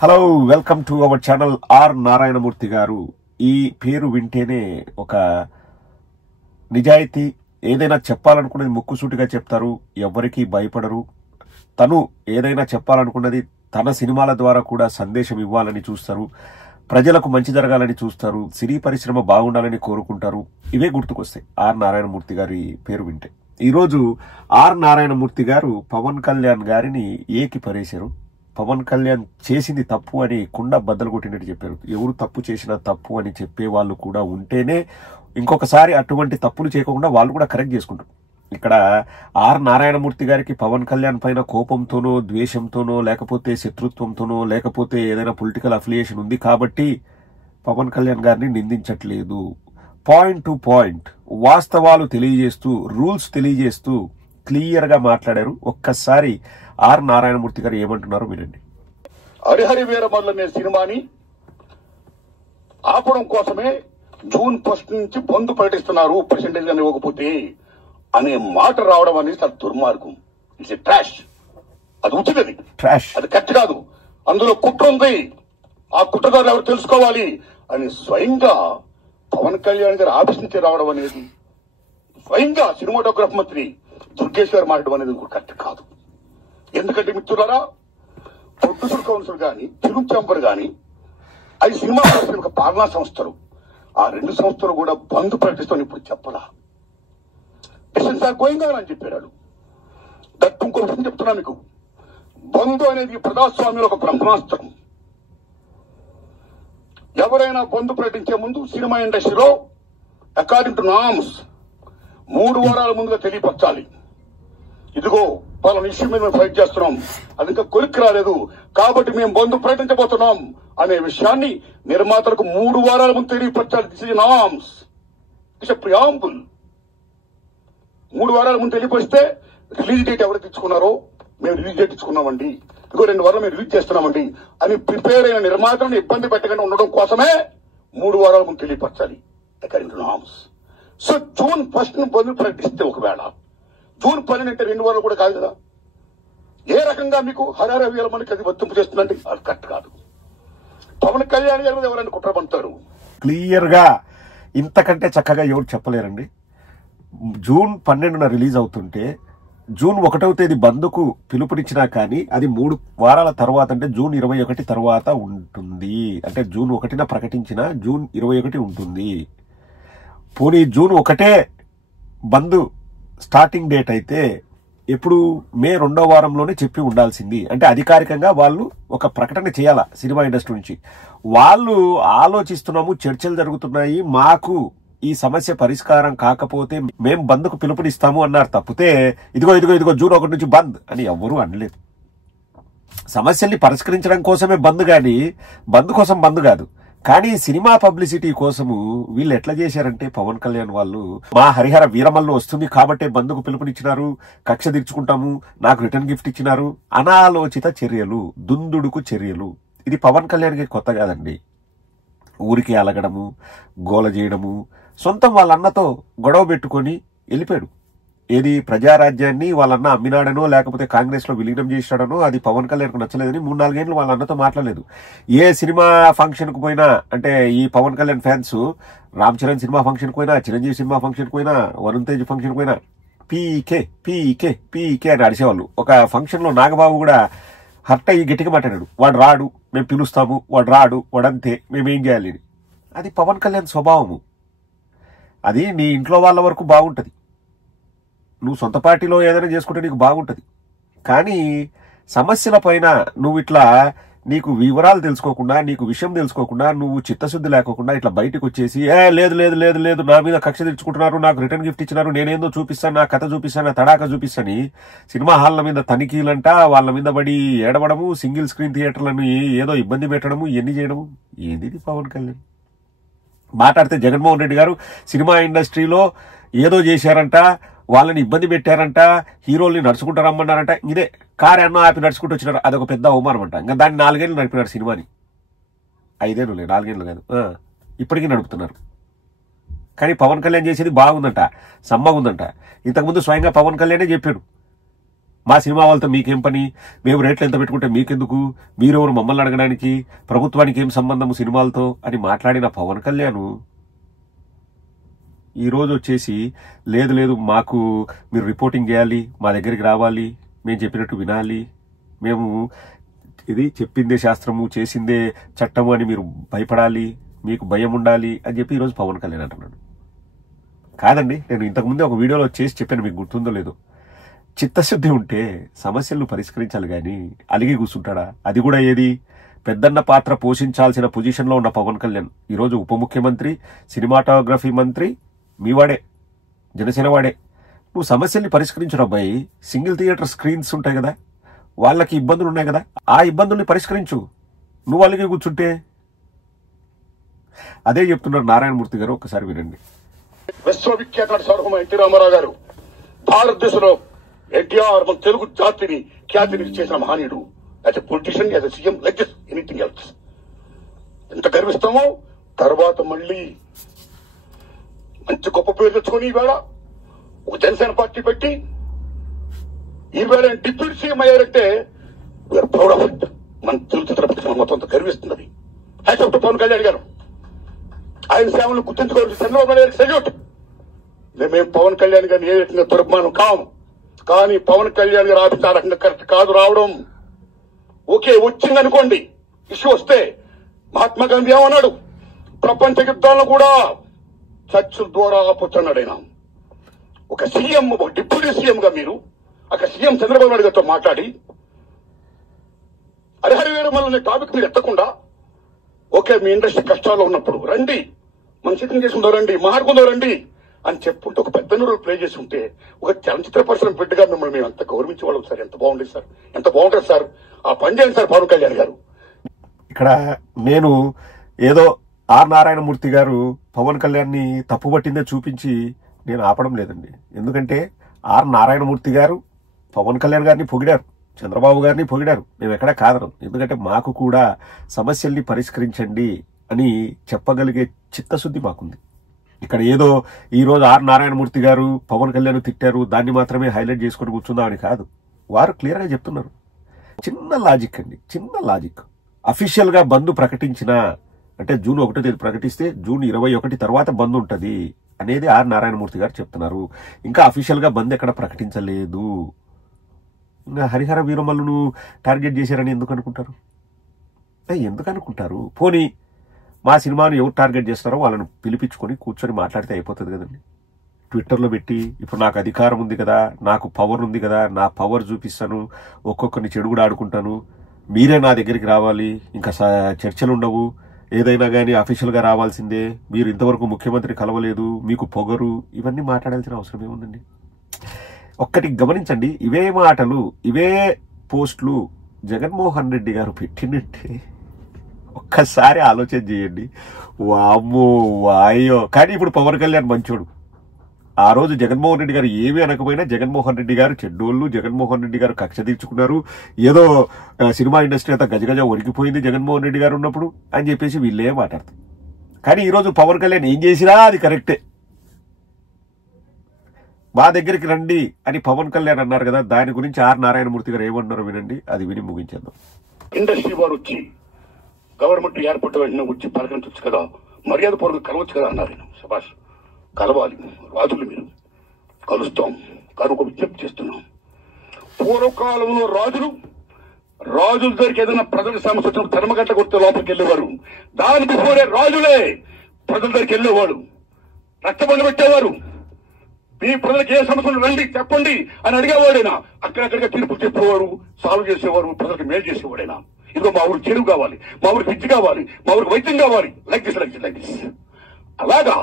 Hello, welcome to our channel. R Narayana Murthy garu. ఈ పేరు వింటేనే ఒక నిజాయితీ, ఏదైనా చెప్పాలనుకున్నది ముక్కుసూటిగా చెప్తారు, ఎవరికి భయపడరు. తను ఏదైనా చెప్పాలనుకున్నది తన సినిమాల ద్వారా కూడా సందేశం ఇవ్వాలని చూస్తారు, ప్రజలకు మంచి జరగాలని చూస్తారు, సినీ పరిశ్రమ బాగుండాలని కోరుకుంటారు. ఇవే గుర్తుకొస్తాయి ఆర్ నారాయణమూర్తి గారి పేరు వింటే. ఈరోజు ఆర్ నారాయణమూర్తి గారు పవన్ కళ్యాణ్ గారిని ఏకి పరేశారు. పవన్ కళ్యాణ్ చేసింది తప్పు అని కుండ బద్దలు కొట్టినట్టు చెప్పారు. ఎవరు తప్పు చేసినా తప్పు అని చెప్పే వాళ్ళు కూడా ఉంటేనే ఇంకొకసారి అటువంటి తప్పులు చేయకుండా వాళ్ళు కూడా కరెక్ట్ చేసుకుంటారు. ఇక్కడ ఆర్ నారాయణమూర్తి గారికి పవన్ కళ్యాణ్ పైన కోపంతోనో, ద్వేషంతోనో, లేకపోతే శత్రుత్వంతోనో, లేకపోతే ఏదైనా పొలిటికల్ అఫిలియేషన్ ఉంది కాబట్టి పవన్ కళ్యాణ్ గారిని నిందించట్లేదు. పాయింట్ టు పాయింట్ వాస్తవాలు తెలియజేస్తూ, రూల్స్ తెలియజేస్తూ క్లియర్ గా మాట్లాడారు. ఒక్కసారి ఆర్ నారాయణమూర్తి గారు ఏమంటున్నారో వినండి. హరిహరి వీరమల్లు అనే సినిమాని ఆపడం కోసమే జూన్ 1 నుంచి బంద్ ప్రకటిస్తున్నారు, పర్సెంటేజ్ అని ఇవ్వకపోతే అనే మాట రావడం అనేది చాలా దుర్మార్గం. It's trash. అది ఉచితది, ట్రాష్. అది కరెక్ట్ కాదు. అందులో కుట్ర ఉంది, ఆ కుట్రదారులు ఎవరు తెలుసుకోవాలి అని స్వయంగా పవన్ కళ్యాణ్ గారి ఆఫీస్ నుంచి రావడం అనేది, స్వయంగా సినిమాటోగ్రఫీ మంత్రి దుర్గేష్ గారు మాట్లాడడం అనేది కరెక్ట్ కాదు. ఎందుకంటే మిత్రులారా, ప్రొడ్యూసర్ కౌన్సిల్ గాని, ఫిల్మ్ ఛాంబర్ గాని, అది సినిమా పరిశ్రమ పాలనా సంస్థలు, ఆ రెండు సంస్థలు కూడా బంద్ ప్రకటిస్తామని ఇప్పుడు చెప్పరా? డిసిషన్స్ ఆర్ గోయింగ్ ఆన్ అని చెప్పారు. దట్ ఇంకో విషయం చెప్తున్నా మీకు, బంద్ అనేది ప్రజాస్వామ్యంలో ఒక బ్రహ్మాస్త్రం. ఎవరైనా బంద్ ప్రకటించే ముందు సినిమా ఇండస్ట్రీలో అకార్డింగ్ టు నామ్స్ 3 వారాల ముందుగా తెలియపరచాలి. ఇదిగో వాళ్ళ ఇష్యూ మీద మేము ఫైట్ చేస్తున్నాం, అది ఇంకా కొలిక్కి రాలేదు కాబట్టి మేము బంద్ ప్రకటించబోతున్నాం అనే విషయాన్ని నిర్మాతలకు 3 వారాల ముందు తెలియపరచాలి. This is norms, this is preamble. 3 వారాల ముందు తెలియపరిస్తే రిలీజ్ డేట్ ఎవరు తెచ్చుకున్నారో, మేము రిలీజ్ డేట్ ఇచ్చుకున్నామండి, ఇంకో 2 వారాలు మేము రిలీజ్ చేస్తున్నామండి అని ప్రిపేర్ అయిన నిర్మాతలను ఇబ్బంది పెట్టకుండా ఉండడం కోసమే 3 వారాల ముందు తెలియపరచాలి according to norms. So June 1 bandh ప్రకటిస్తే, ఒకవేళ జూన్ 12 అంటే 2 వారాలు కూడా కాదు కదా, ఏ రకంగా మీకు హరిహర వీరమల్లుకి అది వర్తింపు చేస్తుందండి? అది కరెక్ట్ కాదు. పవన్ కళ్యాణ్ గారి మీద ఎవరైనా కుట్ర పడతారు. క్లియర్ గా ఇంతకంటే చక్కగా ఎవరు చెప్పలేరండి. జూన్ 12న రిలీజ్ అవుతుంటే జూన్ 1వ తేదీ బంద్కు పిలుపునిచ్చినా కానీ అది 3 వారాల తర్వాత, అంటే జూన్ 21 తర్వాత ఉంటుంది. అంటే జూన్ 1న ప్రకటించిన జూన్ 21 ఉంటుంది. పోనీ జూన్ 1 బంద్ స్టార్టింగ్ డేట్ అయితే ఎప్పుడు మే 2వ వారంలోనే చెప్పి ఉండాల్సింది. అంటే అధికారికంగా వాళ్ళు ఒక ప్రకటన చేయాలా సినిమా ఇండస్ట్రీ నుంచి. వాళ్ళు ఆలోచిస్తున్నాము, చర్చలు జరుగుతున్నాయి, మాకు ఈ సమస్య పరిష్కారం కాకపోతే మేం బంద్కు పిలుపునిస్తాము అన్నారు తప్పితే ఇదిగో జూన్ 1 నుంచి బంద్ అని ఎవ్వరూ అనలేదు. సమస్యల్ని పరిష్కరించడం కోసమే బంద్ గాని బంద్ కోసం బంద్ కాదు. కానీ సినిమా పబ్లిసిటీ కోసము వీళ్ళు ఎట్లా చేశారంటే, పవన్ కళ్యాణ్ వాళ్ళు మా హరిహర వీరమల్లు వస్తుంది కాబట్టే బంద్కు పిలుపునిచ్చినారు, కక్ష తీర్చుకుంటాము, నాకు రిటర్న్ గిఫ్ట్ ఇచ్చినారు. అనాలోచిత చర్యలు, దుందుడుకు చర్యలు. ఇది పవన్ కళ్యాణ్కి కొత్త కాదండి. ఊరికి అలగడము, గోల చేయడము, సొంతం వాళ్ళన్నతో గొడవ పెట్టుకొని వెళ్ళిపోయాడు. ఏది ప్రజారాజ్యాన్ని వాళ్ళన్న అమ్మినాడనో లేకపోతే కాంగ్రెస్ లో విలీనం చేశాడనో అది పవన్ కళ్యాణ్కు నచ్చలేదని 3-4 ఏళ్ళు వాళ్ళ అన్నతో మాట్లాడలేదు. ఏ సినిమా ఫంక్షన్ కు పోయినా, అంటే ఈ Pawan Kalyan fans Ram Charan cinema function కు పోయినా, చిరంజీవి సినిమా ఫంక్షన్ కు పోయినా, వరుణ్ తేజ్ ఫంక్షన్ కు పోయినా పీకే పీకే పీకే అని అడిచేవాళ్ళు. ఒక ఫంక్షన్ లో నాగబాబు కూడా హర్ట్ అయ్యి గట్టిగా మాట్లాడాడు, వాడు రాడు, మేము పిలుస్తాము, వాడు రాడు, వాడంతే, మేమేం చేయాలి. అది పవన్ కళ్యాణ్ స్వభావము. అది నీ ఇంట్లో వాళ్ళ వరకు బాగుంటది, నువ్వు సొంత పార్టీలో ఏదైనా చేసుకుంటే నీకు బాగుంటది. కానీ సమస్యల పైన నువ్వు ఇట్లా నీకు వివరాలు తెలుసుకోకుండా, నీకు విషయం తెలుసుకోకుండా, నువ్వు చిత్తశుద్ధి లేకోకుండా ఇట్లా బయటకు వచ్చేసి లేదు నా మీద కక్ష తెచ్చుకుంటున్నారు, నాకు రిటర్న్ గిఫ్ట్ ఇచ్చినారు, నేనేందో చూపిస్తాను, నా కథ చూపిస్తాను, నా తడాక చూపిస్తాను, సినిమా హాల్ల మీద తనిఖీలంట, వాళ్ళ మీద పడి ఏడవడము, సింగిల్ స్క్రీన్ థియేటర్లను ఏదో ఇబ్బంది పెట్టడము, ఇవన్నీ చేయడము. ఏంది పవన్ కళ్యాణ్? మాట్లాడితే జగన్మోహన్ రెడ్డి గారు సినిమా ఇండస్ట్రీలో ఏదో చేశారంట, వాళ్ళని ఇబ్బంది పెట్టారంట, హీరోల్ని నడుచుకుంటూ రమ్మన్నారంట. ఇదే కారు అన్న ఆపి నడుచుకుంటూ వచ్చినారు, అదొక పెద్ద అవమానం అంట. ఇంకా దాన్ని 4 ఏళ్ళు నడిపినారు సినిమాని. 5 ఏళ్ళు లేదు, 4 ఏళ్ళు కాదు, ఇప్పటికీ నడుపుతున్నారు. కానీ పవన్ కళ్యాణ్ చేసేది బాగుందంట, సమ్మగుందంట. ఇంతకుముందు స్వయంగా పవన్ కళ్యాణే చెప్పాడు, మా సినిమా వాళ్ళతో మీకేం పని, మేము రేట్లు ఎంత పెట్టుకుంటే మీకెందుకు, మీరెవరు మమ్మల్ని అడగడానికి, ప్రభుత్వానికి ఏం సంబంధము సినిమాలతో అని మాట్లాడిన పవన్ కళ్యాణ్ ఈరోజు వచ్చేసి లేదు లేదు మాకు మీరు రిపోర్టింగ్ చేయాలి, మా దగ్గరికి రావాలి, మేము చెప్పినట్టు వినాలి, మేము ఇది చెప్పిందే శాస్త్రము చేసిందే చట్టము అని మీరు భయపడాలి, మీకు భయం ఉండాలి అని చెప్పి ఈరోజు పవన్ కళ్యాణ్ అంటున్నాడు. కాదండి, నేను ఇంతకుముందే ఒక వీడియోలో చేసి చెప్పాను, మీకు గుర్తుందో లేదో. చిత్తశుద్ధి ఉంటే సమస్యలను పరిష్కరించాలి కానీ అలిగి కూర్చుంటాడా? అది కూడా ఏది పెద్దన్న పాత్ర పోషించాల్సిన పొజిషన్లో ఉన్న పవన్ కళ్యాణ్ ఈరోజు ఉప ముఖ్యమంత్రి, సినిమాటోగ్రఫీ మంత్రి, మీవాడే, జనసేన వాడే. నువ్వు సమస్యల్ని పరిష్కరించు అబ్బాయి. సింగిల్ థియేటర్ స్క్రీన్స్ ఉంటాయి కదా, వాళ్ళకి ఇబ్బందులు ఉన్నాయి కదా, ఆ ఇబ్బందుల్ని పరిష్కరించు. నువ్వు అలిగి కూర్చుంటే అదే చెప్తున్నారు నారాయణమూర్తి గారు. ఒక్కసారి వినండి. విశ్వవిఖ్యాత సార్వభౌమ ఎన్టీ రామారావు గారు భారతదేశంలో ఎన్టీఆర్ మన తెలుగు జాతిని ఖ్యాతిని చేసిన మహనీయుడు. As a politician, as a CM, like this anything else. ఎంత గర్విస్తామో. తర్వాత మళ్ళీ మంచి గొప్ప పేరు తెచ్చుకొని ఈవేళ ఒక జనసేన పార్టీ పెట్టి ఈవేళ డిప్యూటీ సీఎం అయ్యారంటే వీఆర్ ప్రౌడ్ ఆఫ్ ఇట్. మన తెలుగు చిత్రపరిశ్రమ మొత్తం అంత గర్విస్తున్నది. Hats off to Pawan Kalyan గారు. ఆయన సేవలను గుర్తించుకోవాల్సి చంద్రబాబు నాయుడు గారికి సెల్యూట్. మేమేం పవన్ కళ్యాణ్ గారిని ఏ రకంగా దుర్మానం కాము, కానీ పవన్ కళ్యాణ్ గారు ఆఫీస్ ఆ రకంగా కరెక్ట్ కాదు రావడం. ఓకే, వచ్చిందనుకోండి, ఇష్యూ వస్తే మహాత్మా గాంధీ ఏమన్నాడు, ప్రపంచ యుద్ధాలను కూడా చర్చల ద్వారా ఆపొచ్చన్నాడు ఆయన. ఒక సీఎం, ఒక డిప్యూటీ సీఎం గా మీరు అక్కడ సీఎం చంద్రబాబు నాయుడు గారితో మాట్లాడి హరిహర వీరమల్లనే టాపిక్ మీరు ఎత్తకుండా, ఓకే మీ ఇండస్ట్రీ కష్టాల్లో ఉన్నప్పుడు రండి, మనం సిద్ధం చేసుకుందాం రండి, మాట్లాడుకుందాం రండి అని చెప్పుంటే ఒక పెద్ద రోల్ ప్లే చేసి ఉంటే ఒక చలనచిత్ర పరిశ్రమ బిడ్డగా మిమ్మల్ని మేము ఎంత గౌరవించేవాళ్ళం సార్. ఎంత బాగుండేది సార్, ఎంత బాగుంటుంది సార్. ఆ పని చేయండి సార్ పవన్ కళ్యాణ్ గారు. ఇక్కడ నేను ఏదో ఆర్ నారాయణమూర్తి గారు పవన్ కళ్యాణ్ని తప్పుపట్టిందే చూపించి నేను ఆపడం లేదండి. ఎందుకంటే ఆర్ నారాయణమూర్తి గారు పవన్ కళ్యాణ్ గారిని పొగిడారు, చంద్రబాబు గారిని పొగిడారు. మేము ఎక్కడా కాదనం. ఎందుకంటే మాకు కూడా సమస్యల్ని పరిష్కరించండి అని చెప్పగలిగే చిత్తశుద్ధి మాకుంది. ఇక్కడ ఏదో ఈరోజు ఆర్ నారాయణమూర్తి గారు పవన్ కళ్యాణ్ తిట్టారు, దాన్ని మాత్రమే హైలైట్ చేసుకొని కూర్చుందామని కాదు. వారు క్లియర్గా చెప్తున్నారు. చిన్న లాజిక్ అండి, చిన్న లాజిక్. అఫీషియల్ గా బంద్ ప్రకటించినా అంటే జూన్ 1వ తేదీ ప్రకటిస్తే జూన్ 21 తర్వాత బంద్ ఉంటుంది అనేది ఆర్ నారాయణమూర్తి గారు చెప్తున్నారు. ఇంకా అఫీషియల్ గా బంద్ ఎక్కడ ప్రకటించలేదు. ఇంకా హరిహర వీరమల్లును టార్గెట్ చేశారని ఎందుకు అనుకుంటారు? ఎందుకు అనుకుంటారు? పోనీ మా సినిమాను ఎవరు టార్గెట్ చేస్తారో వాళ్ళను పిలిపించుకొని కూర్చొని మాట్లాడితే అయిపోతుంది కదండి. ట్విట్టర్లో పెట్టి ఇప్పుడు నాకు అధికారం ఉంది కదా, నాకు పవర్ ఉంది కదా, నా పవర్ చూపిస్తాను, ఒక్కొక్కరిని చెడు కూడా ఆడుకుంటాను, మీరే నా దగ్గరికి రావాలి, ఇంకా చర్చలు ఉండవు, ఏదైనా కానీ అఫీషియల్గా రావాల్సిందే, మీరు ఇంతవరకు ముఖ్యమంత్రి కలవలేదు, మీకు పొగరు, ఇవన్నీ మాట్లాడాల్సిన అవసరం ఏముందండి? ఒక్కటి గమనించండి, ఇవే మాటలు ఇవే పోస్టులు జగన్మోహన్ రెడ్డి గారు పెట్టినట్టే ఒక్కసారి ఆలోచన చేయండి. వామ్మో వాయో. కానీ ఇప్పుడు పవన్ కళ్యాణ్ మంచోడు. ఆ రోజు జగన్మోహన్ రెడ్డి గారు ఏమీ అనకపోయినా జగన్మోహన్ రెడ్డి గారు చెడ్డోళ్ళు, జగన్మోహన్ రెడ్డి గారు కక్ష తీర్చుకున్నారు, ఏదో సినిమా ఇండస్ట్రీ అంతా గజగజ ఒరిగిపోయింది జగన్మోహన్ రెడ్డి గారు ఉన్నప్పుడు అని చెప్పేసి వీళ్ళే మాట్లాడతారు. కానీ ఈరోజు పవన్ కళ్యాణ్ ఏం చేసినా అది కరెక్టే. మా దగ్గరికి రండి అని పవన్ కళ్యాణ్ అన్నారు కదా, దాని గురించి ఆర్ నారాయణమూర్తి గారు ఏమన్నారో వినండి, అది విని ముగించేద్దాం. ఇండస్ట్రీ వారు వచ్చి గవర్నమెంట్ ఏర్పడ్డ వెంటనే వచ్చి పలకరించవచ్చు కదా, మర్యాద పూర్వక కలవచ్చు కదా అన్నారు. శభాష్, కలవాలి రాజులు, మీరు కలుస్తాం. కానీ ఒక విజ్ఞప్తి చేస్తున్నాం, పూర్వకాలంలో రాజుల దగ్గరికి ఏదైనా ప్రజల సమస్య వచ్చినప్పుడు ధర్మగంట కొడితే లోపలికి వెళ్ళేవారు. దాని బిఫోరే రాజులే ప్రజల దగ్గరికి వెళ్ళేవాడు, రక్తబంధ పెట్టేవారు. మీ ప్రజలకు ఏ సమస్యలు రండి చెప్పండి అని అడిగేవాడైనా అక్కడక్కడిగా తీర్పులు చెప్పేవారు, సాల్వ్ చేసేవారు, ప్రజలకు మేలు చేసేవాడైనా. ఇదిగో మా ఊరికి చెరువు కావాలి, మా ఊరికి విద్య కావాలి, మా ఊరికి వైద్యం కావాలి, లైక్ దిస్. అలాగా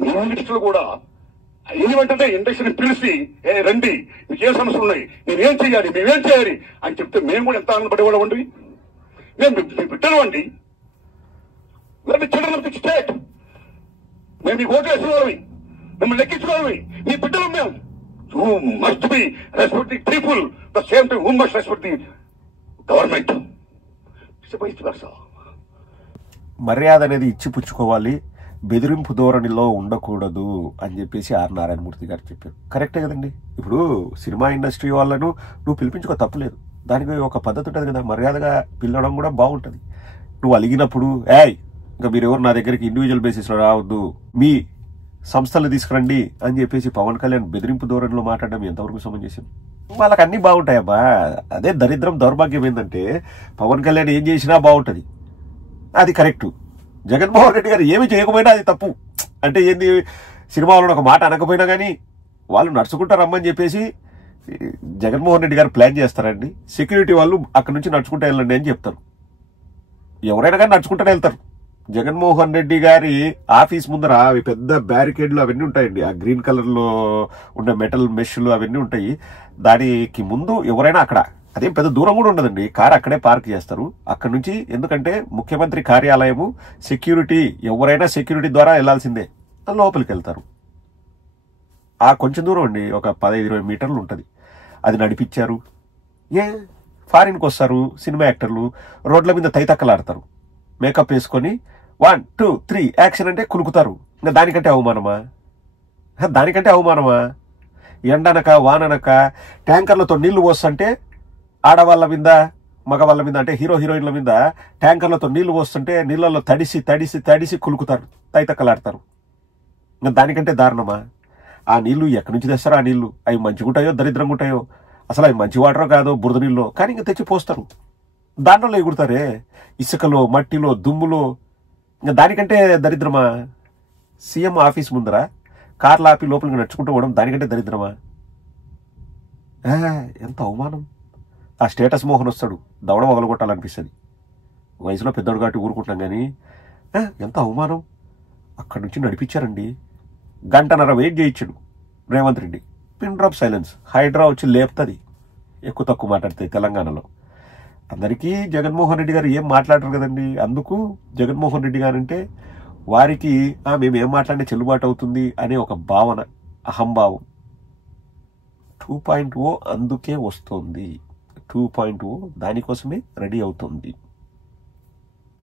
మీ ఇండస్ట్రీలో కూడా అయిన వెంటనే ఇండస్ట్రీని పిలిచి రండి, మీకు ఏ సమస్యలు ఉన్నాయి, నేనేం చేయాలి, మేమేం చేయాలి అని చెప్తే మేము కూడా ఎంత ఆనందపడేవాళ్ళం అండి. మేము మీ బిడ్డలు అండి, చిల్డ్రన్ ఆఫ్ ది స్టేట్. మేము మీకు ఓటు వేసేవాళ్ళవి, మిమ్మల్ని లెక్కించుకోవాలి, మీ బిడ్డలు మేము. You must be respect the people the same time you must respect the government. మర్యాద అనేది ఇచ్చి పుచ్చుకోవాలి. బెదిరింపు ధోరణిలో ఉండకూడదు అని చెప్పేసి ఆర్ నారాయణమూర్తి గారు చెప్పారు. కరెక్టే కదండి. ఇప్పుడు సినిమా ఇండస్ట్రీ వాళ్ళను నువ్వు పిలిపించుకో, తప్పులేదు. దానికి ఒక పద్ధతి ఉంటుంది కదా, మర్యాదగా పిలవడం కూడా బాగుంటుంది. నువ్వు అలిగినప్పుడు ఇంకా మీరు ఎవరు నా దగ్గరికి ఇండివిజువల్ బేసిస్లో రావద్దు, మీ సంస్థలు తీసుకురండి అని చెప్పేసి పవన్ కళ్యాణ్ బెదిరింపు ధోరణిలో మాట్లాడడం ఎంతవరకు సమంజసం? వాళ్ళకి అన్ని బాగుంటాయబ్బా. అదే దరిద్రం, దౌర్భాగ్యం ఏంటంటే పవన్ కళ్యాణ్ ఏం చేసినా బాగుంటుంది, అది కరెక్టు. జగన్మోహన్ రెడ్డి గారు ఏమి చేయకపోయినా అది తప్పు. అంటే ఏంది, సినిమాలో ఒక మాట అనకపోయినా కానీ వాళ్ళు నడుచుకుంటూ రమ్మని చెప్పేసి జగన్మోహన్ రెడ్డి గారు ప్లాన్ చేస్తారండి. సెక్యూరిటీ వాళ్ళు అక్కడి నుంచి నడుచుకుంటూ వెళ్ళండి అని చెప్తారు. ఎవరైనా కానీ నడుచుకుంటూనే వెళ్తారు. జగన్మోహన్ రెడ్డి గారి ఆఫీస్ ముందర అవి పెద్ద బ్యారికేడ్లు అవన్నీ ఉంటాయండి. ఆ గ్రీన్ కలర్ లో ఉండే మెటల్ మెష్లు అవన్నీ ఉంటాయి. దానికి ముందు ఎవరైనా అక్కడ, అదేం పెద్ద దూరం కూడా ఉండదండి, కారు అక్కడే పార్క్ చేస్తారు. అక్కడ నుంచి, ఎందుకంటే ముఖ్యమంత్రి కార్యాలయము సెక్యూరిటీ, ఎవరైనా సెక్యూరిటీ ద్వారా వెళ్లాల్సిందే, లోపలికి వెళ్తారు. ఆ కొంచెం దూరం అండి, ఒక 15-20 మీటర్లు ఉంటుంది. అది నడిపించారు. ఫారిన్కి వస్తారు సినిమా యాక్టర్లు, రోడ్ల మీద తైతక్కలాడతారు, మేకప్ వేసుకొని 1, 2, 3 యాక్షన్ అంటే కులుకుతారు. ఇంకా దానికంటే అవమానమా? ఎండనక వాననక ట్యాంకర్లతో నీళ్లు పోస్తుంటే ఆడవాళ్ళ మీద, మగవాళ్ళ మీద, అంటే హీరోయిన్ల మీద ట్యాంకర్లతో నీళ్లు పోస్తుంటే నీళ్ళల్లో తడిసి కులుకుతారు, తైతక్కలాడతారు. ఇంకా దానికంటే దారుణమా? ఆ నీళ్లు ఎక్కడి నుంచి తెస్తారో, ఆ నీళ్లు అవి మంచిగుంటాయో దరిద్రంగా ఉంటాయో, అసలు అవి మంచి వాటరో కాదో, బురద నీళ్ళో, కానీ ఇంకా తెచ్చి పోస్తారు. దాంట్లో ఎగురుతారే, ఇసుకలో, మట్టిలో, దుమ్ములో. ఇంకా దానికంటే దరిద్రమా? సీఎం ఆఫీస్ ముందర కార్లు ఆపి లోపలికి నడుచుకుంటూ పోవడం దానికంటే దరిద్రమా? ఎంత అవమానం. ఆ స్టేటస్ మోహన్ వస్తాడు, దవడ వగలగొట్టాలనిపిస్తుంది. వయసులో పెద్దోడు కాబట్టి ఊరుకుంటున్నాం, కానీ ఎంత అవమానం. అక్కడి నుంచి నడిపించారండి, 1.5 గంట వెయిట్ చేయించాడు Revanth Reddy. Pin drop silence, Hydraa వచ్చి లేపుతుంది ఎక్కువ తక్కువ మాట్లాడితే తెలంగాణలో. అందరికీ జగన్మోహన్ రెడ్డి గారు ఏం మాట్లాడరు కదండి. అందుకు జగన్మోహన్ రెడ్డి గారు అంటే వారికి మేము ఏం మాట్లాడినా చెల్లుబాటు అవుతుంది అనే ఒక భావన, అహంభావం. 2.0 అందుకే వస్తుంది, 2.0 దానికోసమే రెడీ అవుతుంది.